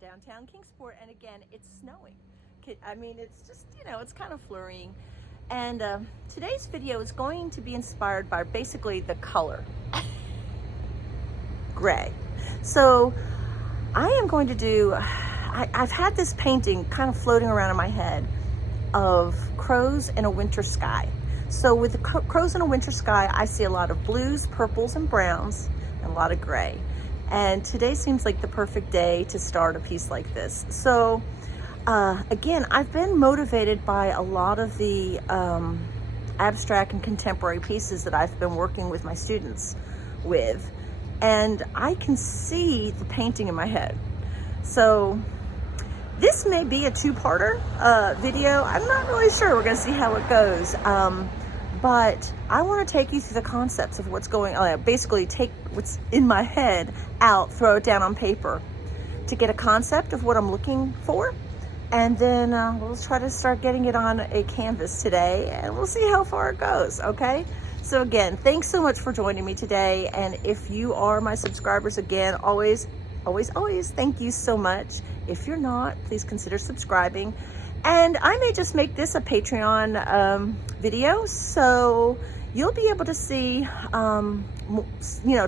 downtown Kingsport, and again, it's snowing. I mean, it's just, it's kind of flurrying. And today's video is going to be inspired by basically the color gray. So I am going to do, I've had this painting kind of floating around in my head of crows in a winter sky. So with the crows in a winter sky, I see a lot of blues, purples, and browns, and a lot of gray. And today seems like the perfect day to start a piece like this. So again, I've been motivated by a lot of the abstract and contemporary pieces that I've been working with my students with, and I can see the painting in my head. So this may be a two-parter video. I'm not really sure. We're gonna see how it goes. But I want to take you through the concepts of what's going on. Basically take what's in my head out, throw it down on paper to get a concept of what I'm looking for. And then we'll try to start getting it on a canvas today, and we'll see how far it goes, okay? So again, thanks so much for joining me today. And if you are my subscribers, again, always, thank you so much. If you're not, please consider subscribing. And I may just make this a Patreon video, so you'll be able to see,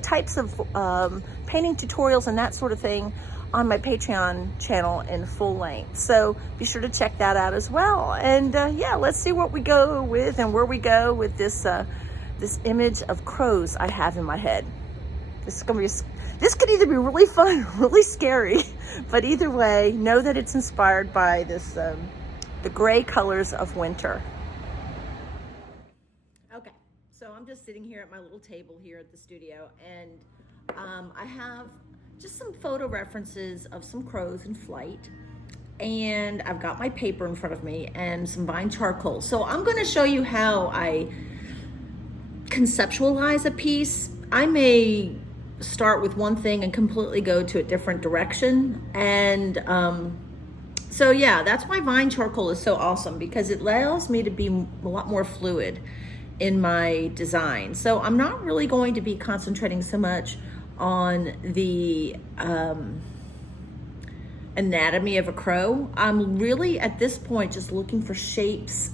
types of painting tutorials and that sort of thing on my Patreon channel in full length. So be sure to check that out as well. And yeah, let's see what we go with and where we go with this this image of crows I have in my head. This could either be really fun, really scary, but either way, know that it's inspired by this the gray colors of winter. Okay, so I'm just sitting here at my little table here at the studio, and I have just some photo references of some crows in flight, and I've got my paper in front of me and some vine charcoal. So I'm going to show you how I conceptualize a piece. I may start with one thing and completely go to a different direction, and so yeah, that's why vine charcoal is so awesome, because it allows me to be a lot more fluid in my design. So I'm not really going to be concentrating so much on the anatomy of a crow. I'm really at this point just looking for shapes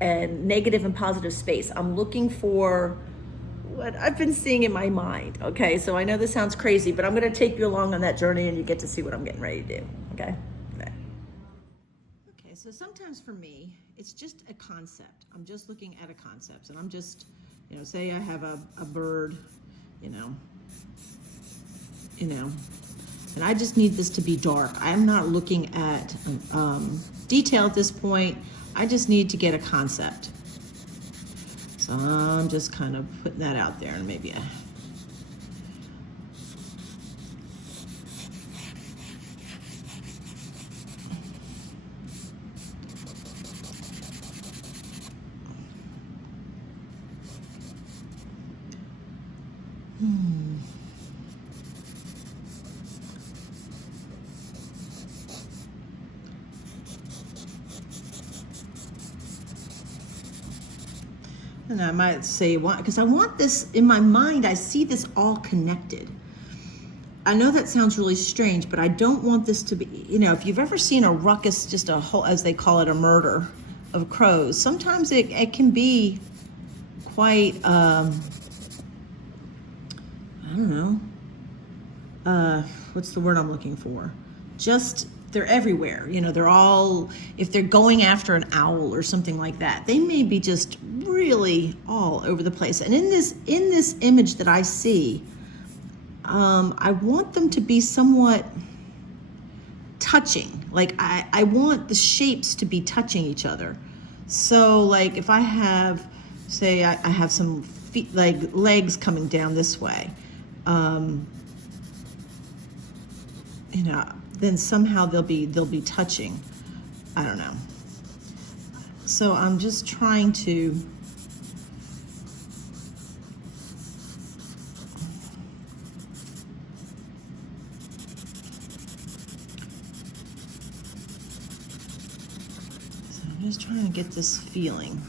and negative and positive space. I'm looking for what I've been seeing in my mind. Okay, so I know this sounds crazy, but I'm going to take you along on that journey, and you get to see what I'm getting ready to do. Okay. Okay, so sometimes for me, it's just a concept. I'm just looking at a concept, and I'm just, say I have a bird, and I just need this to be dark. I'm not looking at detail at this point. I just need to get a concept. So I'm just kind of putting that out there, and maybe and I might say, because I want this in my mind, I see this all connected. I know that sounds really strange, but I don't want this to be, if you've ever seen a ruckus, just a whole, as they call it, a murder of crows, sometimes it can be quite, I don't know, what's the word I'm looking for? Just, they're everywhere. They're all, if they're going after an owl or something like that, they may be just really all over the place. And in this image that I see, I want them to be somewhat touching. Like I want the shapes to be touching each other. So like if I have, say I have some feet, like legs coming down this way, then somehow they'll be touching. I don't know. So I'm just trying to get this feeling.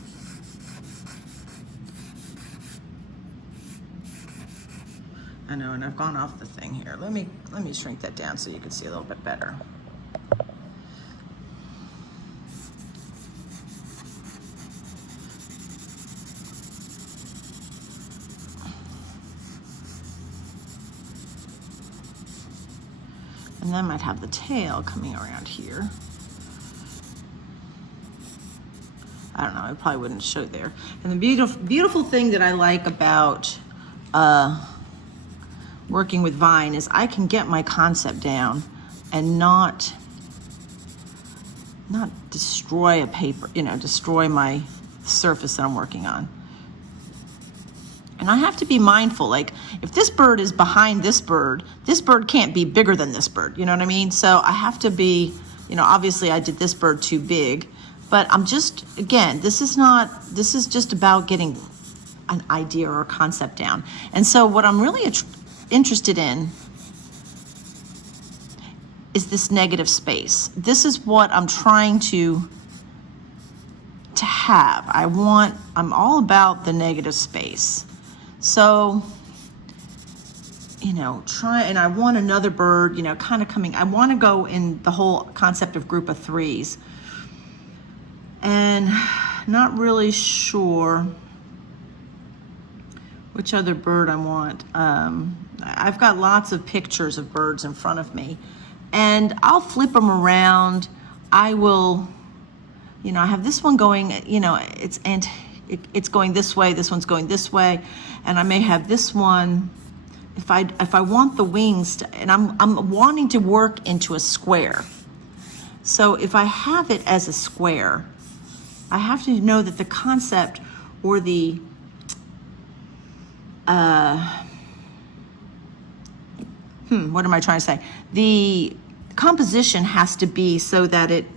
I know, and I've gone off the thing here. Let me shrink that down so you can see a little bit better. And then might have the tail coming around here. I don't know, I probably wouldn't show there. And the beautiful thing that I like about working with Vine is I can get my concept down and not destroy a paper, you know, destroy my surface that I'm working on. And I have to be mindful, like if this bird is behind this bird can't be bigger than this bird, you know what I mean? So I have to be, you know, obviously I did this bird too big, but I'm just, again, this is just about getting an idea or a concept down. And so what I'm really interested in is this negative space. This is what I'm trying to have. I'm all about the negative space. So, you know, and I want another bird, you know, kind of coming, I want to go in the whole concept of group of threes. And not really sure which other bird I want. I've got lots of pictures of birds in front of me, and I'll flip them around. I will, you know, I have this one going, you know, it's going this way, this one's going this way, and I may have this one, if I want the wings to, and I'm wanting to work into a square. So if I have it as a square, I have to know that the concept or the what am I trying to say? The composition has to be so that it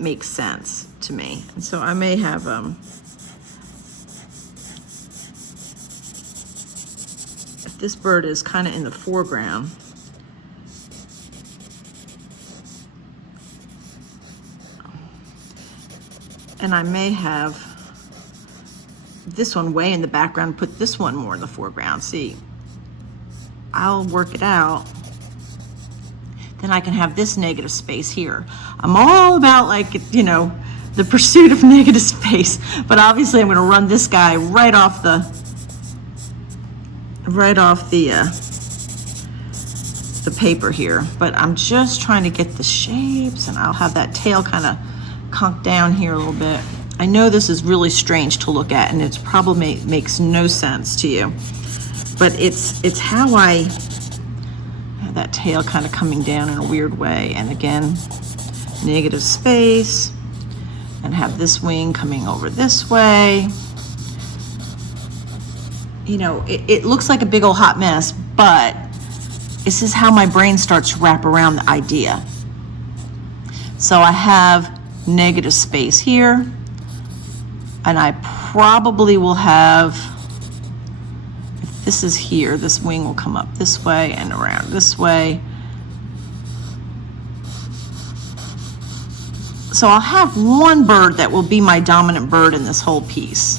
makes sense to me. And so I may have if this bird is kind of in the foreground, and I may have this one way in the background, put this one more in the foreground. See, I'll work it out. Then I can have this negative space here. I'm all about, like, you know, the pursuit of negative space, but obviously I'm gonna run this guy right off the paper here. But I'm just trying to get the shapes, and I'll have that tail kind of conk down here a little bit. I know this is really strange to look at, and it's probably makes no sense to you, but it's how I have that tail kind of coming down in a weird way. And again, negative space, and have this wing coming over this way. You know, it looks like a big old hot mess, but this is how my brain starts to wrap around the idea. So I have negative space here, and I probably will have, if this is here, this wing will come up this way and around this way. So I'll have one bird that will be my dominant bird in this whole piece,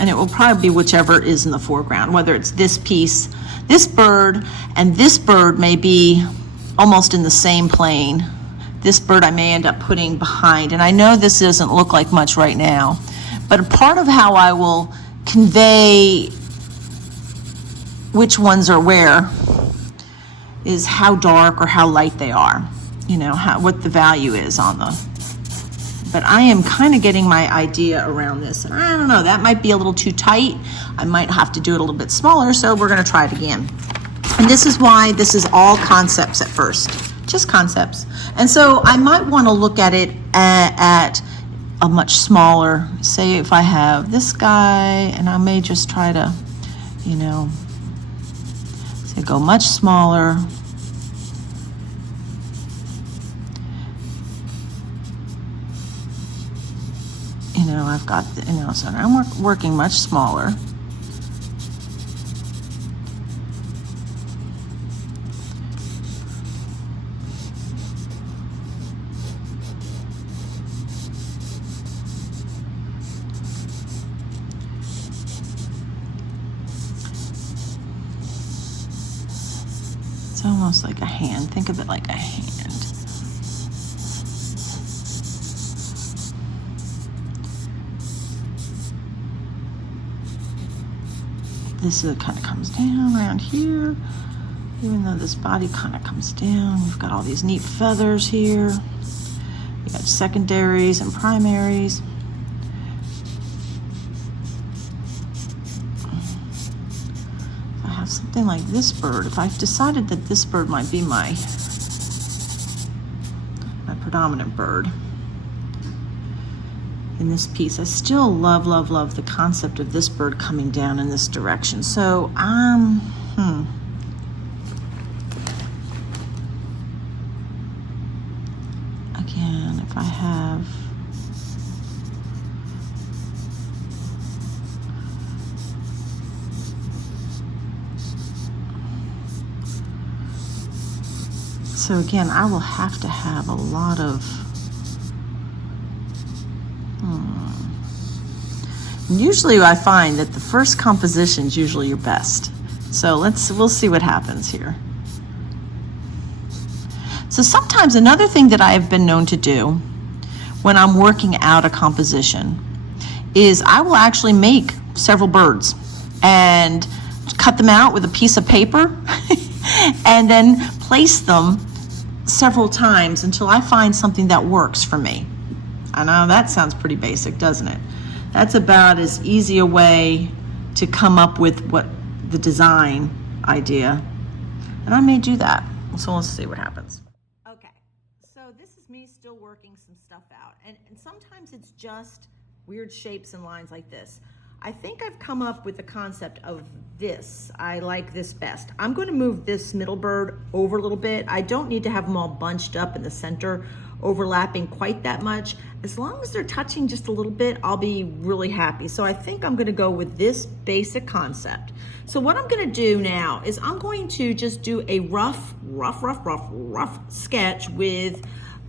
and it will probably be whichever is in the foreground, whether it's this piece, this bird, and this bird may be almost in the same plane. This bird I may end up putting behind, and I know this doesn't look like much right now, but a part of how I will convey which ones are where is how dark or how light they are, you know, what the value is on them. But I am kind of getting my idea around this, and I don't know, that might be a little too tight. I might have to do it a little bit smaller, so we're gonna try it again. And this is why this is all concepts at first, just concepts. And so I might want to look at it at a much smaller, say if I have this guy, and I may just try to, you know, say go much smaller. You know, I've got the, you know, so now I'm working much smaller. It's almost like a hand. Think of it like a hand. This kind of comes down around here, Even though this body kind of comes down, we've got all these neat feathers here. We have secondaries and primaries. If I have something like this bird, if I've decided that this bird might be my predominant bird in this piece, I still love, love, love the concept of this bird coming down in this direction. So, again, if I have so again, I will have to have a lot of usually I find that the first composition is usually your best. So we'll see what happens here. So sometimes another thing that I have been known to do when I'm working out a composition is I will actually make several birds and cut them out with a piece of paper and then place them several times until I find something that works for me. I know that sounds pretty basic, doesn't it? That's about as easy a way to come up with what the design idea. And I may do that. So let's see what happens. Okay, so this is me still working some stuff out. And sometimes it's just weird shapes and lines like this. I think I've come up with the concept of this. I like this best. I'm going to move this middle bird over a little bit. I don't need to have them all bunched up in the center, overlapping quite that much. As long as they're touching just a little bit, I'll be really happy. So I think I'm going to go with this basic concept. So what I'm going to do now is I'm going to just do a rough sketch with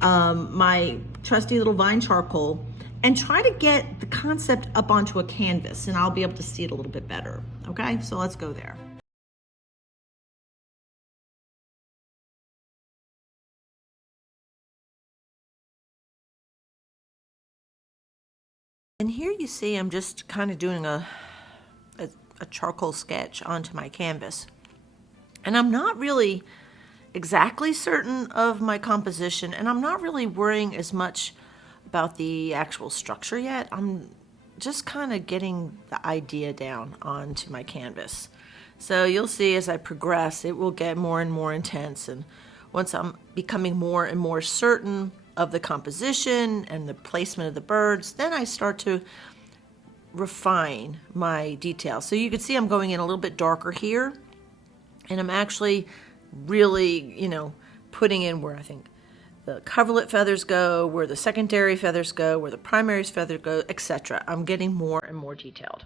my trusty little Vine charcoal and try to get the concept up onto a canvas, and I'll be able to see it a little bit better. Okay, so let's go there. And here you see I'm just kind of doing a charcoal sketch onto my canvas. And I'm not really exactly certain of my composition, and I'm not really worrying as much about the actual structure yet. I'm just kind of getting the idea down onto my canvas. So you'll see as I progress, it will get more and more intense. And once I'm becoming more and more certain of the composition and the placement of the birds, then I start to refine my details. So you can see I'm going in a little bit darker here, and I'm actually really, putting in where I think the coverlet feathers go, where the secondary feathers go, where the primary feathers go, etc. I'm getting more and more detailed.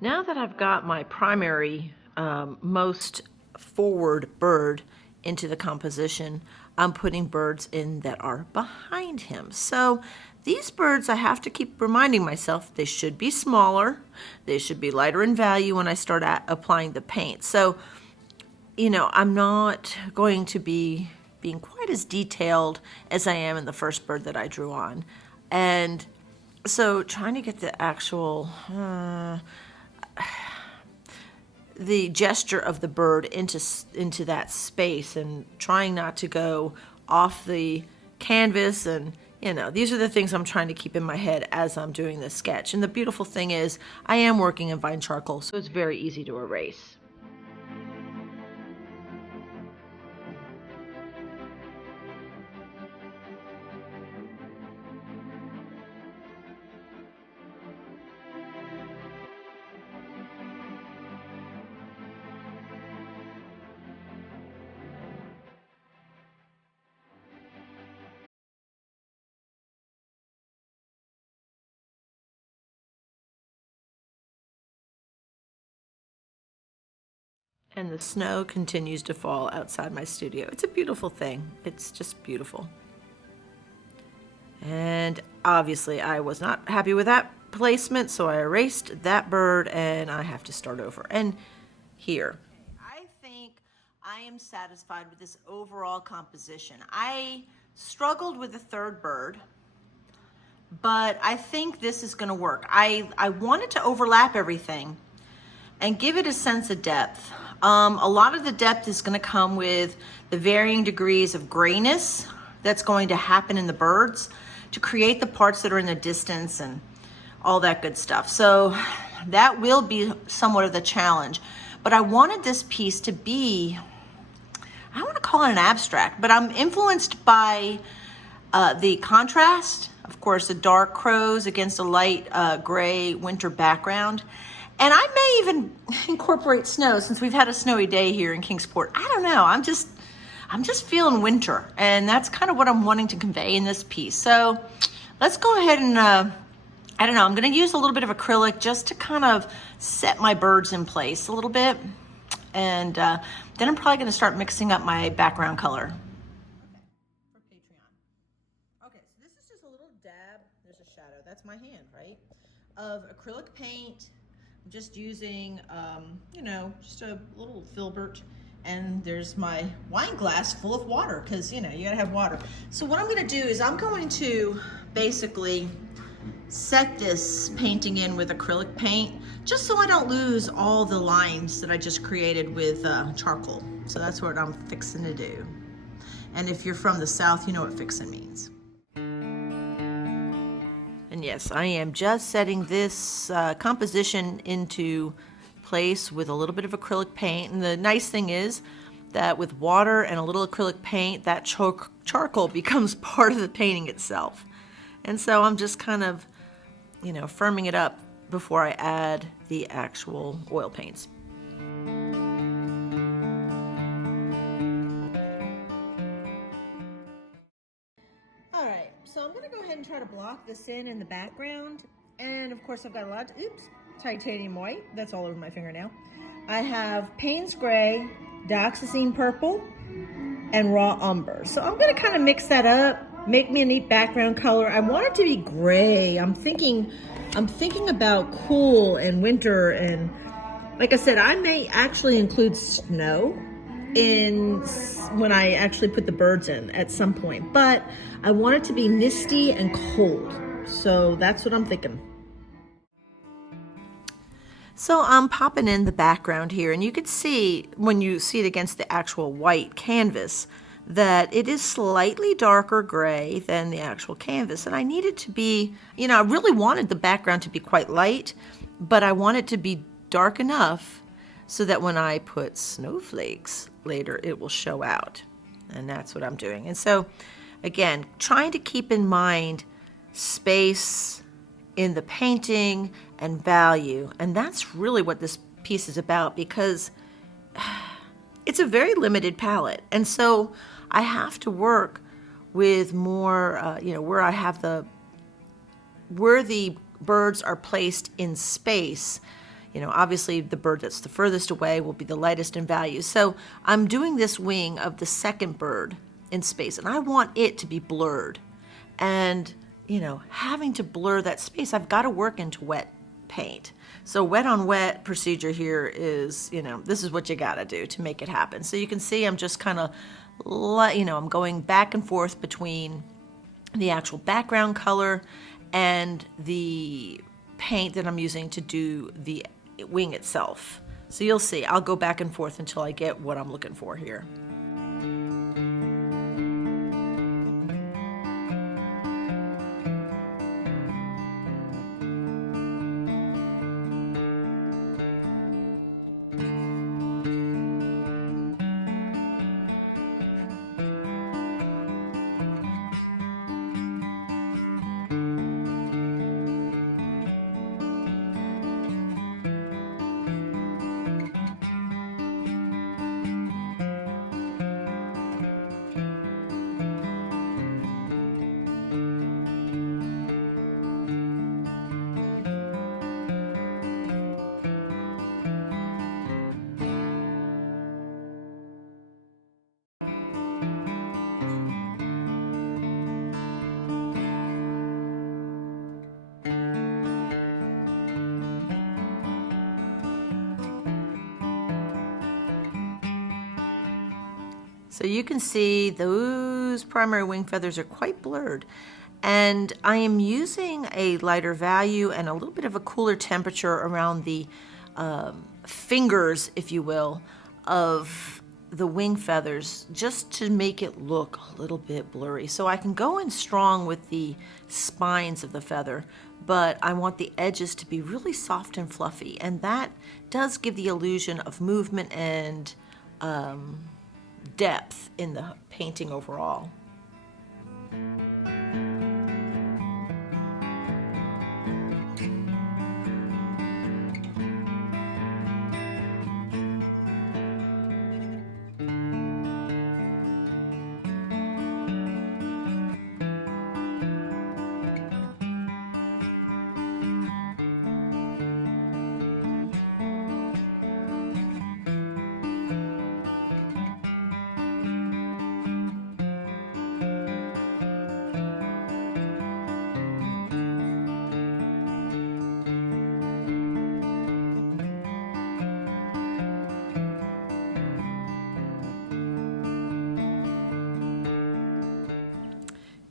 Now that I've got my primary most forward bird into the composition, I'm putting birds in that are behind him. So these birds, I have to keep reminding myself, they should be smaller, they should be lighter in value when I start applying the paint. So, I'm not going to be being quite as detailed as I am in the first bird that I drew on. And so trying to get the actual, the gesture of the bird into that space and trying not to go off the canvas. And these are the things I'm trying to keep in my head as I'm doing this sketch. And the beautiful thing is I am working in fine charcoal, so it's very easy to erase. And the snow continues to fall outside my studio. It's a beautiful thing. It's just beautiful. And obviously I was not happy with that placement, so I erased that bird and I have to start over. And here. I think I am satisfied with this overall composition. I struggled with the third bird, but I think this is gonna work. I wanted to overlap everything and give it a sense of depth. A lot of the depth is gonna come with the varying degrees of grayness that's going to happen in the birds to create the parts that are in the distance and all that good stuff. So that will be somewhat of the challenge. But I wanted this piece to be, I don't want to call it an abstract, but I'm influenced by the contrast, of course, the dark crows against a light gray winter background. And I may even incorporate snow since we've had a snowy day here in Kingsport. I don't know, I'm just feeling winter, and that's kind of what I'm wanting to convey in this piece. So let's go ahead and, I don't know, I'm gonna use a little bit of acrylic just to kind of set my birds in place a little bit. And then I'm probably gonna start mixing up my background color. Okay, for Patreon. Okay, so this is just a little dab, there's a shadow, that's my hand, right? Of acrylic paint. I'm just using, just a little Filbert, and there's my wine glass full of water, because, you gotta have water. So what I'm gonna do is I'm going to basically set this painting in with acrylic paint, just so I don't lose all the lines that I just created with charcoal. So that's what I'm fixing to do. And if you're from the South, you know what fixing means. Yes, I am just setting this composition into place with a little bit of acrylic paint. And the nice thing is that with water and a little acrylic paint, that charcoal becomes part of the painting itself. And so I'm just kind of, firming it up before I add the actual oil paints. All right, so I'm gonna go ahead and try to block this in the background. And of course I've got a lot, titanium white, that's all over my finger now. I have Payne's Gray, Dioxazine Purple, and Raw Umber. So I'm gonna kind of mix that up, make me a neat background color. I want it to be gray. I'm thinking about cool and winter, and like I said, I may actually include snow when I actually put the birds in at some point, but I want it to be misty and cold. So that's what I'm thinking. So I'm popping in the background here, and you can see when you see it against the actual white canvas that it is slightly darker gray than the actual canvas. And I need it to be, I really wanted the background to be quite light, but I want it to be dark enough so that when I put snowflakes later, it will show out. And that's what I'm doing. And so, again, trying to keep in mind space in the painting and value. And that's really what this piece is about, because it's a very limited palette. And so I have to work with more, where the birds are placed in space. Obviously the bird that's the furthest away will be the lightest in value. So I'm doing this wing of the second bird in space, and I want it to be blurred. And, having to blur that space, I've got to work into wet paint. So wet on wet procedure here is, this is what you got to do to make it happen. So you can see I'm just kind of, I'm going back and forth between the actual background color and the paint that I'm using to do the wing itself. So you'll see, I'll go back and forth until I get what I'm looking for here. So you can see those primary wing feathers are quite blurred, and I am using a lighter value and a little bit of a cooler temperature around the fingers, if you will, of the wing feathers just to make it look a little bit blurry. So I can go in strong with the spines of the feather, but I want the edges to be really soft and fluffy, and that does give the illusion of movement and depth in the painting overall.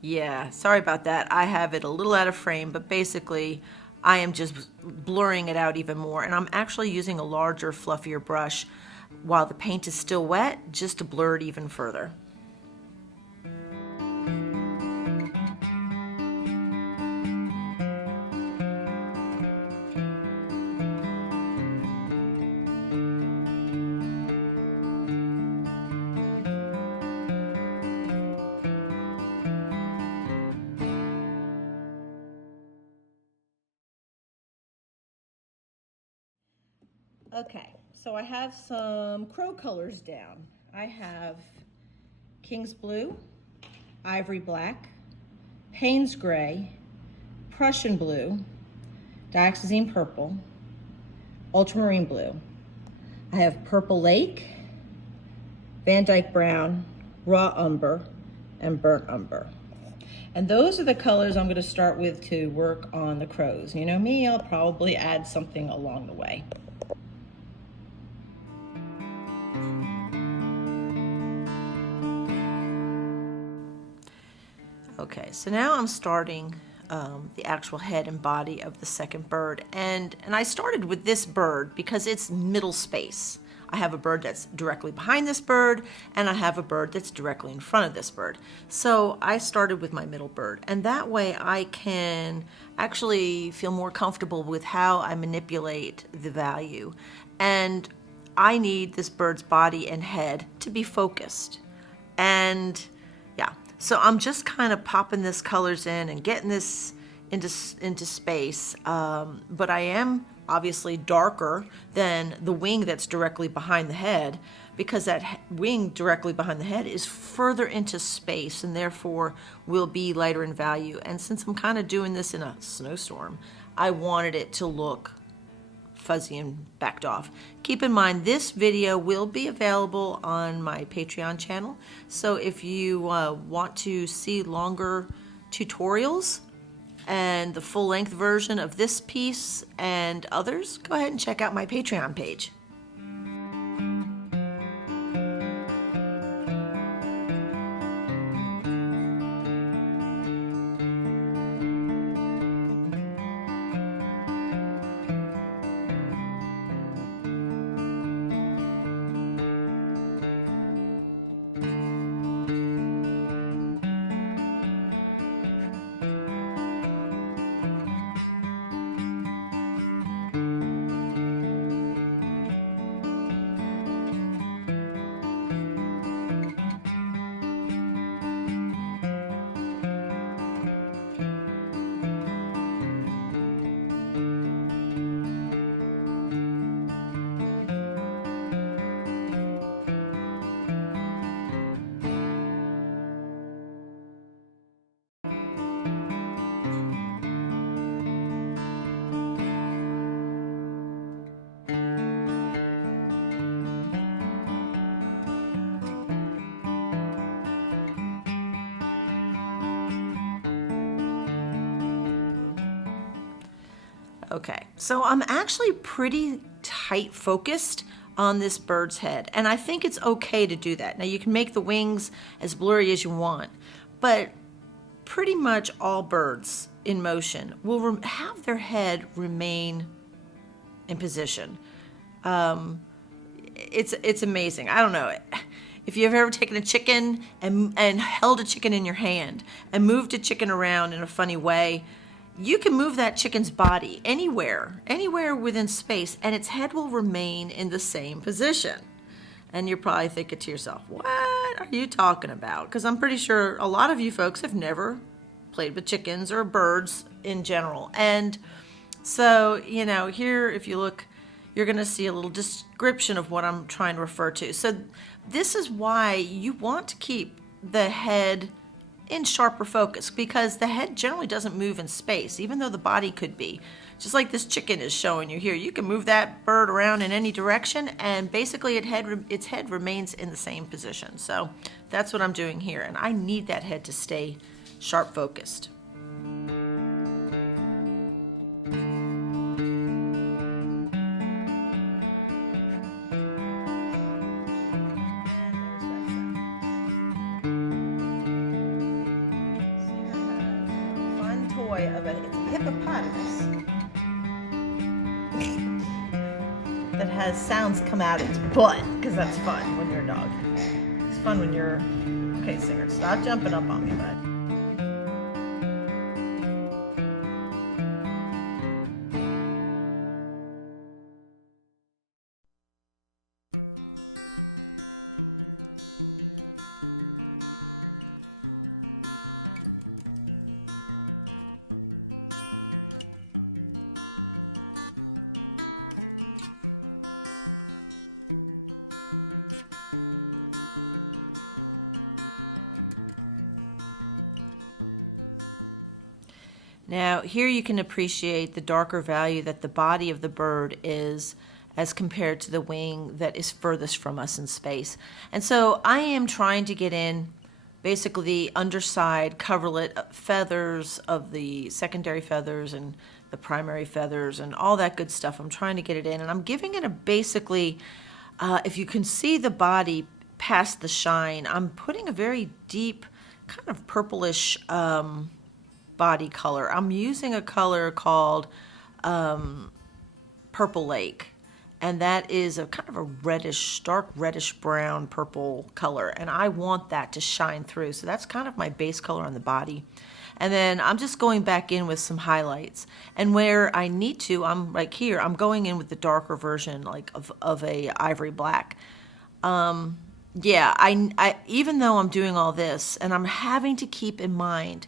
Yeah, sorry about that. I have it a little out of frame, but basically I am just blurring it out even more, and I'm actually using a larger, fluffier brush while the paint is still wet, just to blur it even further. Okay, so I have some crow colors down. I have King's Blue, Ivory Black, Payne's Gray, Prussian Blue, Dioxazine Purple, Ultramarine Blue. I have Purple Lake, Van Dyke Brown, Raw Umber, and Burnt Umber. And those are the colors I'm going to start with to work on the crows. You know me, I'll probably add something along the way. Okay, so now I'm starting the actual head and body of the second bird, and I started with this bird because it's middle space. I have a bird that's directly behind this bird, and I have a bird that's directly in front of this bird. So I started with my middle bird, and that way I can actually feel more comfortable with how I manipulate the value. And I need this bird's body and head to be focused. And yeah, so I'm just kind of popping this colors in and getting this into space, but I am obviously darker than the wing that's directly behind the head, because that wing directly behind the head is further into space and therefore will be lighter in value. And since I'm kind of doing this in a snowstorm, I wanted it to look fuzzy and backed off. Keep in mind, this video will be available on my Patreon channel, so if you want to see longer tutorials and the full-length version of this piece and others, go ahead and check out my Patreon page. So I'm actually pretty tight focused on this bird's head, and I think it's okay to do that. Now you can make the wings as blurry as you want, but pretty much all birds in motion will have their head remain in position. It's amazing. I don't know. If you've ever taken a chicken and held a chicken in your hand and moved a chicken around in a funny way, you can move that chicken's body anywhere within space, and its head will remain in the same position. And you're probably thinking to yourself, what are you talking about? Because I'm pretty sure a lot of you folks have never played with chickens or birds in general. And so, here, if you look, you're going to see a little description of what I'm trying to refer to. So this is why you want to keep the head in sharper focus, because the head generally doesn't move in space, even though the body could be. Just like this chicken is showing you here, you can move that bird around in any direction, and basically its head remains in the same position. So that's what I'm doing here, and I need that head to stay sharp focused. Sounds come out its butt, because that's fun when you're a dog. It's fun when you're... Okay, Singer, stop jumping up on me, bud. Now, here you can appreciate the darker value that the body of the bird is as compared to the wing that is furthest from us in space. And so I am trying to get in basically the underside coverlet feathers of the secondary feathers and the primary feathers and all that good stuff. I'm trying to get it in, and I'm giving it a basically, if you can see the body past the shine, I'm putting a very deep kind of purplish body color. I'm using a color called Purple Lake, and that is a kind of a reddish, dark reddish brown purple color, and I want that to shine through. So that's kind of my base color on the body. And then I'm just going back in with some highlights, and where I need to, I'm like here, I'm going in with the darker version, like of a ivory black. Yeah, I even though I'm doing all this, and I'm having to keep in mind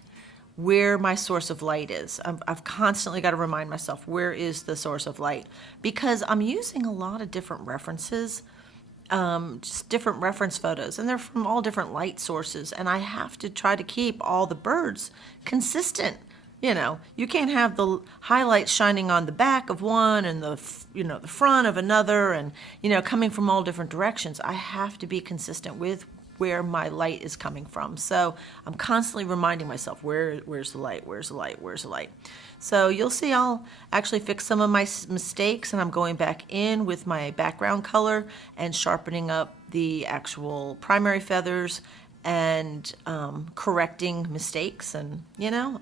where my source of light is. I've constantly got to remind myself, where is the source of light? Because I'm using a lot of different references, just different reference photos, and they're from all different light sources, and I have to try to keep all the birds consistent. You can't have the highlights shining on the back of one and the front of another, and coming from all different directions. I have to be consistent with where my light is coming from. So I'm constantly reminding myself, where's the light, where's the light, where's the light. So you'll see I'll actually fix some of my mistakes, and I'm going back in with my background color and sharpening up the actual primary feathers and correcting mistakes. And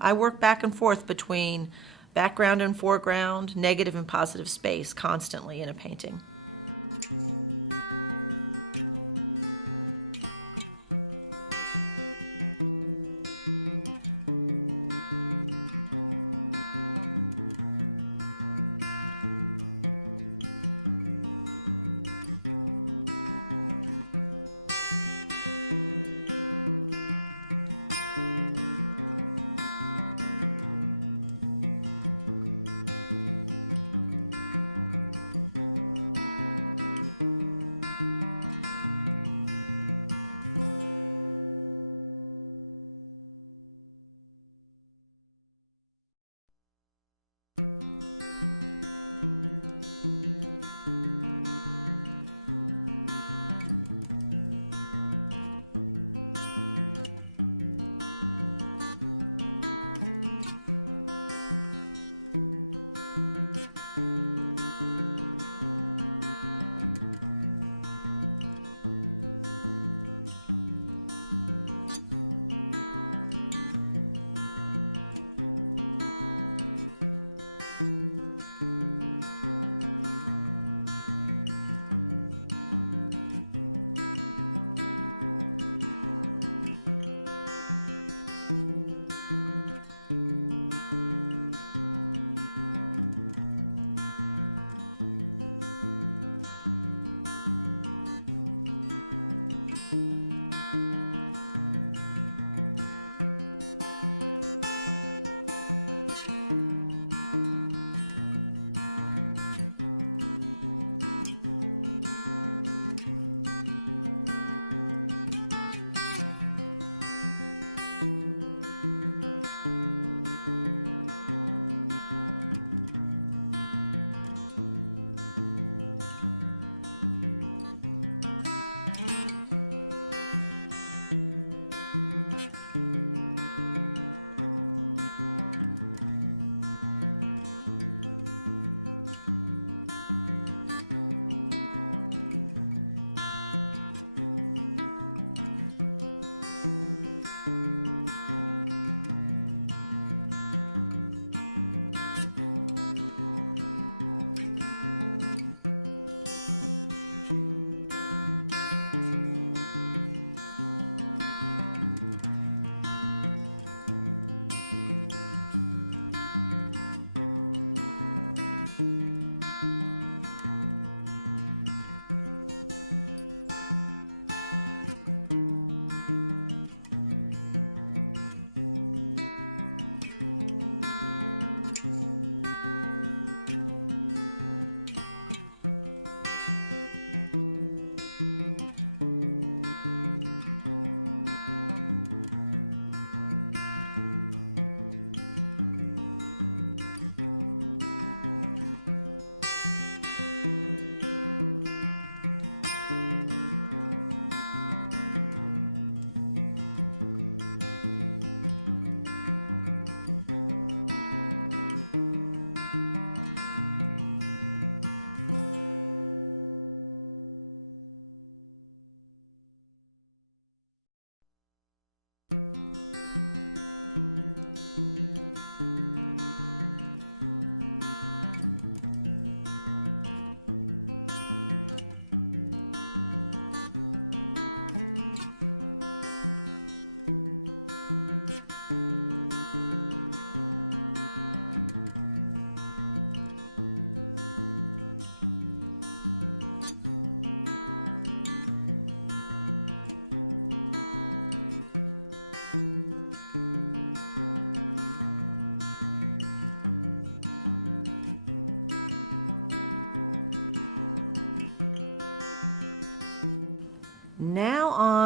I work back and forth between background and foreground, negative and positive space constantly in a painting.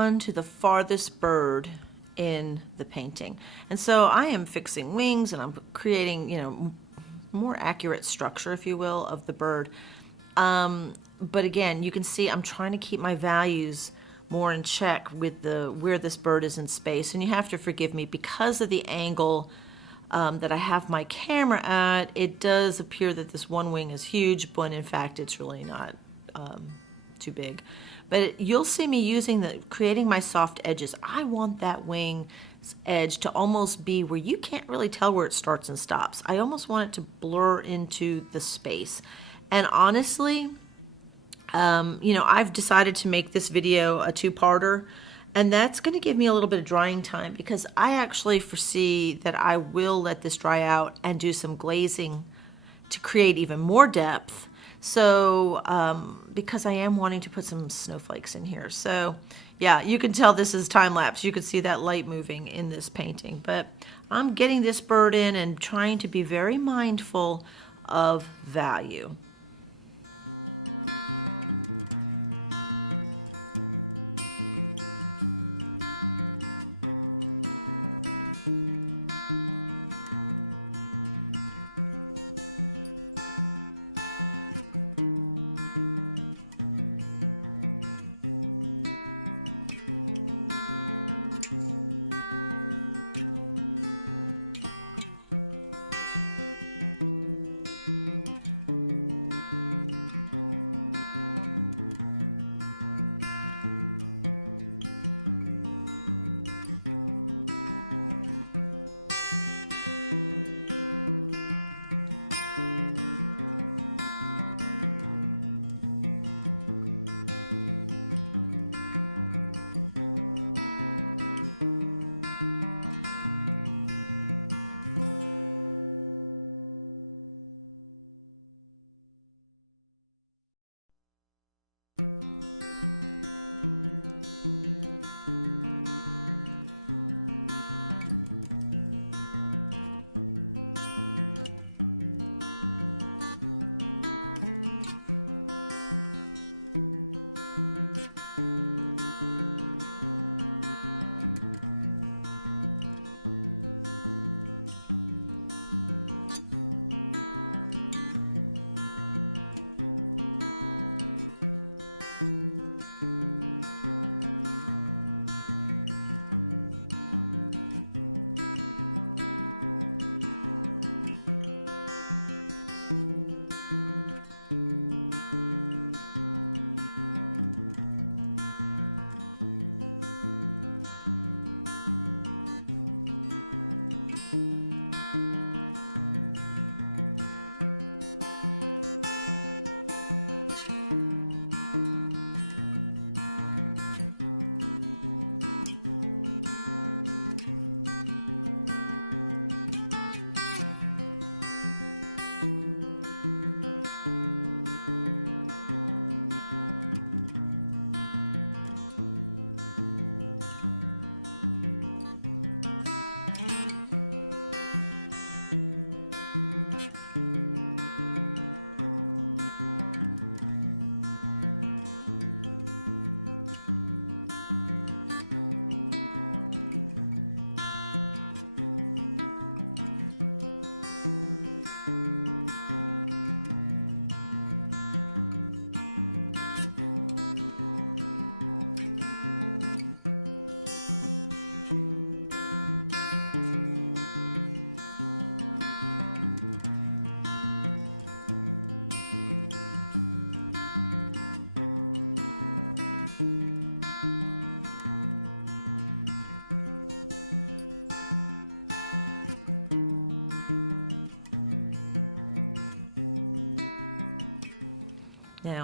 on to the farthest bird in the painting. And so I am fixing wings, and I'm creating, more accurate structure, if you will, of the bird. But again, you can see I'm trying to keep my values more in check with where this bird is in space. And you have to forgive me because of the angle that I have my camera at. It does appear that this one wing is huge, but in fact it's really not too big. But you'll see me creating my soft edges. I want that wing's edge to almost be where you can't really tell where it starts and stops. I almost want it to blur into the space. And honestly, I've decided to make this video a two-parter, and that's going to give me a little bit of drying time, because I actually foresee that I will let this dry out and do some glazing to create even more depth. So, because I am wanting to put some snowflakes in here. So, yeah, you can tell this is time-lapse. You can see that light moving in this painting. But I'm getting this bird in and trying to be very mindful of value.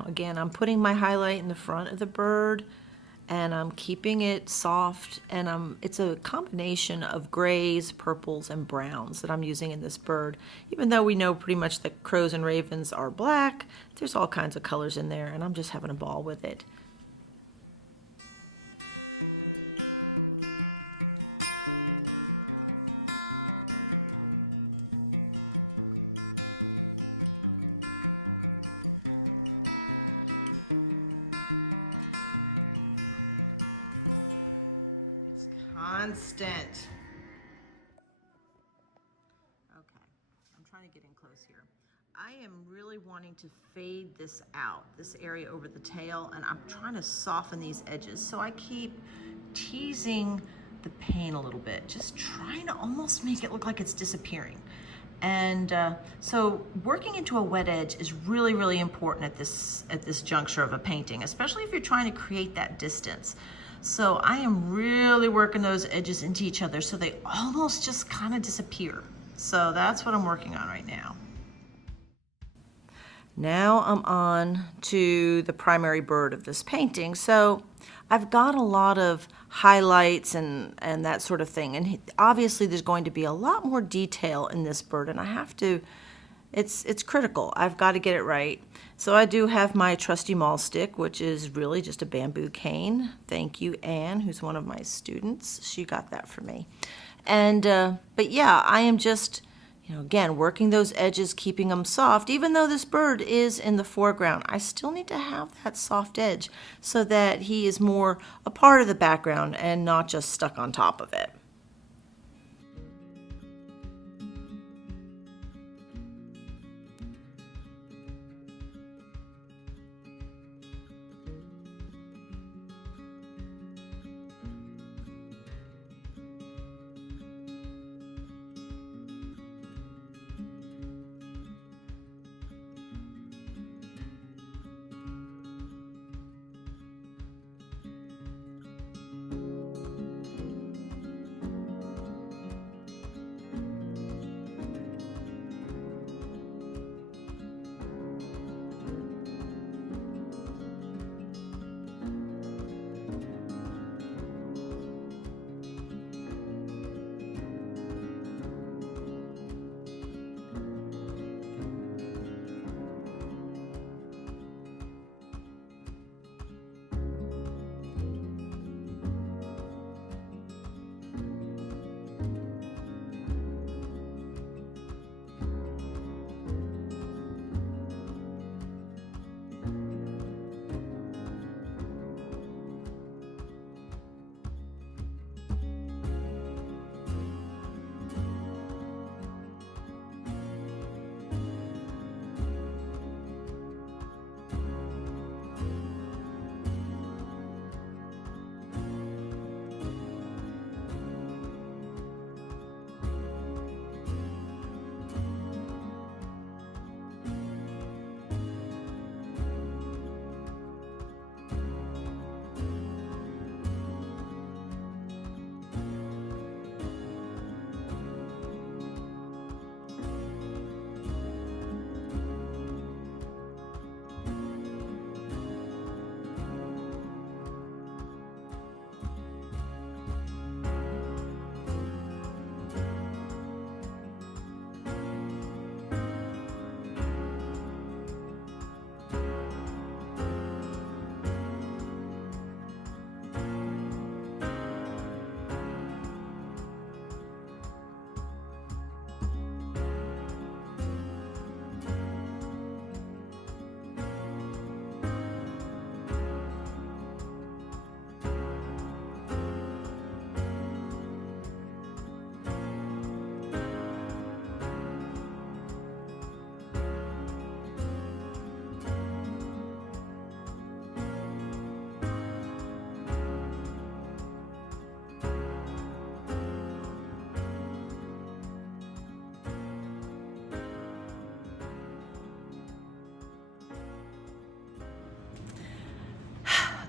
Again, I'm putting my highlight in the front of the bird, and I'm keeping it soft, and it's a combination of grays, purples, and browns that I'm using in this bird. Even though we know pretty much that crows and ravens are black, there's all kinds of colors in there, and I'm just having a ball with it. close here. I am really wanting to fade this out, this area over the tail, and I'm trying to soften these edges. So I keep teasing the paint a little bit, just trying to almost make it look like it's disappearing. And so working into a wet edge is really, really important at this juncture of a painting, especially if you're trying to create that distance. So I am really working those edges into each other so they almost just kind of disappear. So that's what I'm working on right now. Now I'm on to the primary bird of this painting. So I've got a lot of highlights and that sort of thing. And obviously there's going to be a lot more detail in this bird, and I have to, it's critical. I've got to get it right. So I do have my trusty maul stick, which is really just a bamboo cane. Thank you, Anne, who's one of my students. She got that for me. And, but yeah, I am just, again, working those edges, keeping them soft. Even though this bird is in the foreground, I still need to have that soft edge so that he is more a part of the background and not just stuck on top of it.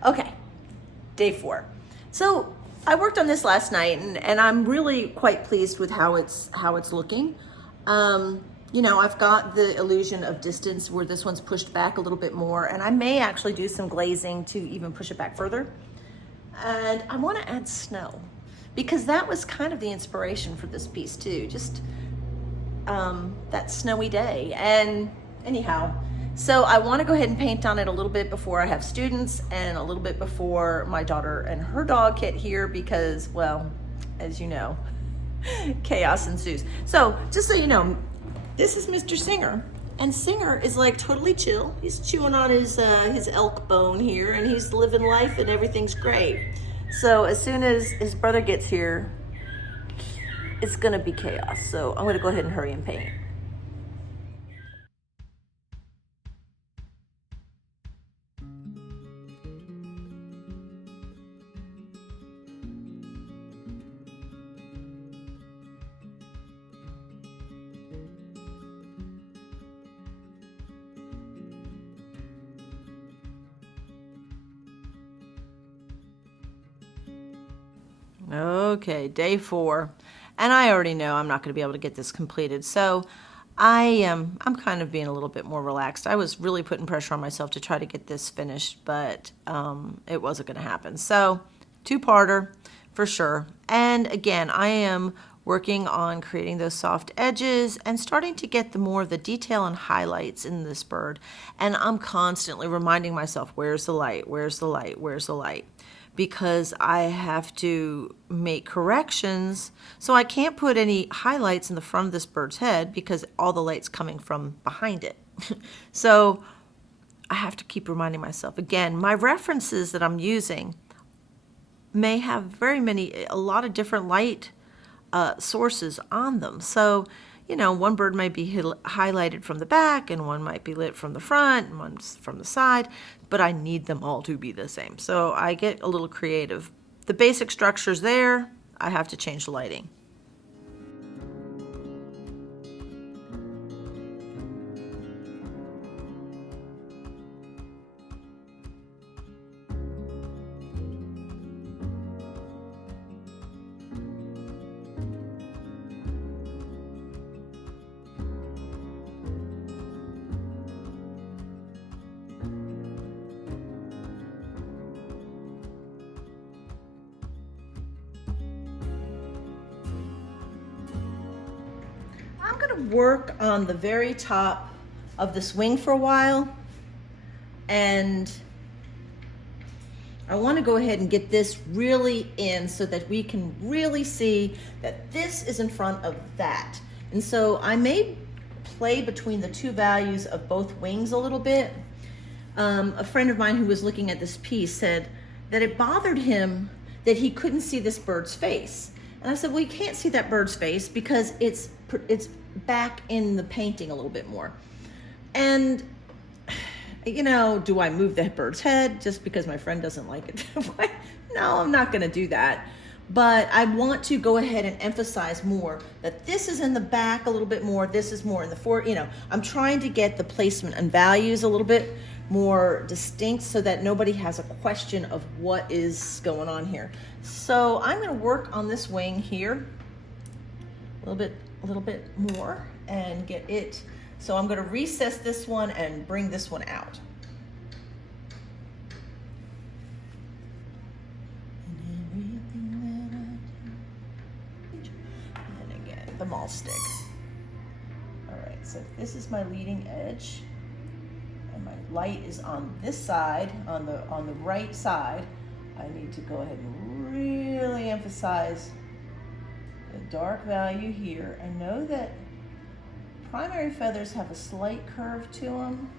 Okay, day 4. So I worked on this last night, and I'm really quite pleased with how it's looking. I've got the illusion of distance where this one's pushed back a little bit more, and I may actually do some glazing to even push it back further. And I want to add snow, because that was kind of the inspiration for this piece too, just that snowy day. And anyhow, so I want to go ahead and paint on it a little bit before I have students, and a little bit before my daughter and her dog get here, because, well, as you know, chaos ensues. So just so you know, this is Mr. Singer, and Singer is like totally chill. He's chewing on his elk bone here, and he's living life, and everything's great. So as soon as his brother gets here, it's gonna be chaos. So I'm gonna go ahead and hurry and paint. Okay, day 4. And I already know I'm not going to be able to get this completed. So I'm kind of being a little bit more relaxed. I was really putting pressure on myself to try to get this finished, but it wasn't going to happen. So 2-parter for sure. And again, I am working on creating those soft edges and starting to get the more of the detail and highlights in this bird. And I'm constantly reminding myself, where's the light? Where's the light? Where's the light? Because I have to make corrections. So I can't put any highlights in the front of this bird's head because all the light's coming from behind it. So I have to keep reminding myself. Again, my references that I'm using may have a lot of different light sources on them. So, one bird might be highlighted from the back and one might be lit from the front and one's from the side, but I need them all to be the same. So I get a little creative. The basic structure's there. I have to change the lighting. I'm going to work on the very top of this wing for a while, and I want to go ahead and get this really in so that we can really see that this is in front of that. And so I may play between the two values of both wings a little bit. A friend of mine who was looking at this piece said that it bothered him that he couldn't see this bird's face. And I said, well, you can't see that bird's face because it's back in the painting a little bit more. And, do I move that bird's head just because my friend doesn't like it? No, I'm not going to do that. But I want to go ahead and emphasize more that this is in the back a little bit more, this is more in the front. I'm trying to get the placement and values a little bit more distinct so that nobody has a question of what is going on here. So I'm going to work on this wing here a little bit more and get it. So I'm going to recess this one and bring this one out. And again, the maul stick. All right, so this is my leading edge, and my light is on this side, on the right side. I need to go ahead and really emphasize the dark value here, and know that primary feathers have a slight curve to them.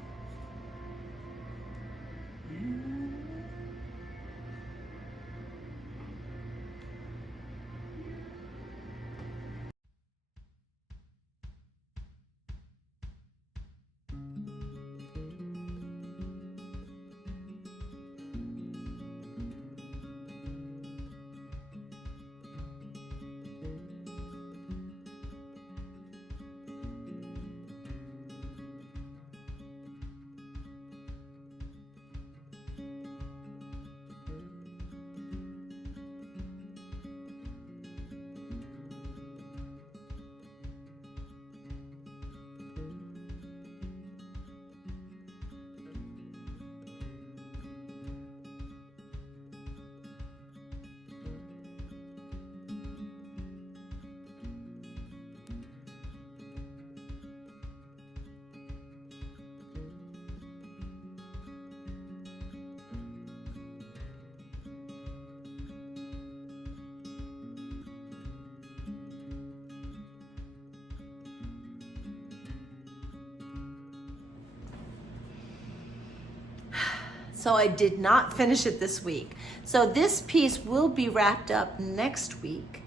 So I did not finish it this week. So this piece will be wrapped up next week.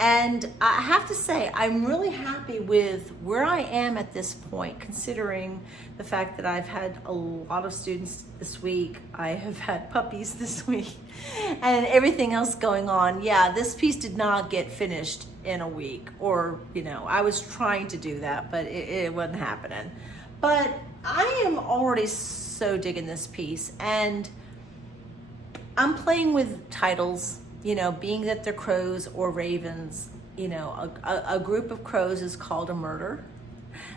And I have to say, I'm really happy with where I am at this point, considering the fact that I've had a lot of students this week. I have had puppies this week and everything else going on. Yeah, this piece did not get finished in a week, or, I was trying to do that, but it wasn't happening. But I am already so digging this piece, and I'm playing with titles you know, being that they're crows or ravens, you know, a group of crows is called a murder.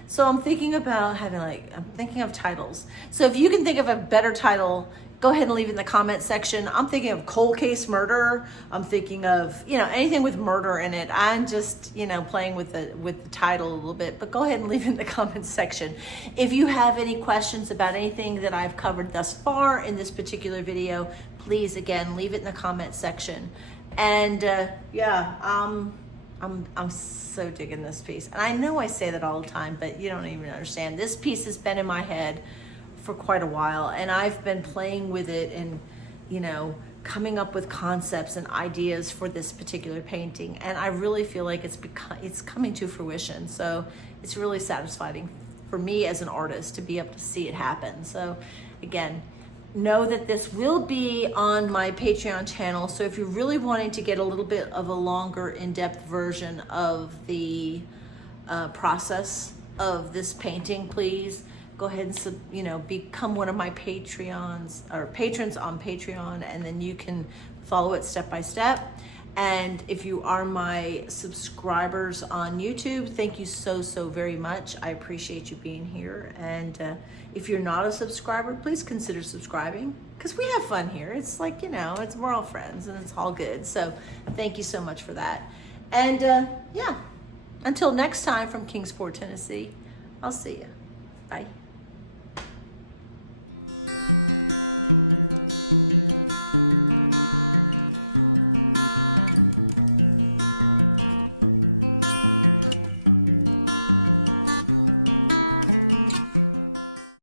So I'm thinking about having I'm thinking of titles. So if you can think of a better title, go ahead and leave it in the comment section. I'm thinking of cold case murder. I'm thinking of, you know, anything with murder in it. I'm just, you know, playing with the title a little bit, but go ahead and leave it in the comments section. If you have any questions about anything that I've covered thus far in this particular video, please, again, leave it in the comment section. And I'm so digging this piece. And I know I say that all the time, but you don't even understand. This piece has been in my head for quite a while, and I've been playing with it and, you know, coming up with concepts and ideas for this particular painting. And I really feel like it's coming to fruition. So it's really satisfying for me as an artist to be able to see it happen. So again, know that this will be on my Patreon channel. So if you're really wanting to get a little bit of a longer in-depth version of the process of this painting, please go ahead and, you know, become one of my patrons on Patreon, and then you can follow it step by step. And if you are my subscribers on YouTube, thank you so very much. I appreciate you being here. And if you're not a subscriber, please consider subscribing, because we have fun here. It's like, you know, we're all friends and it's all good. So thank you so much for that. And yeah, until next time from Kingsport, Tennessee, I'll see you. Bye.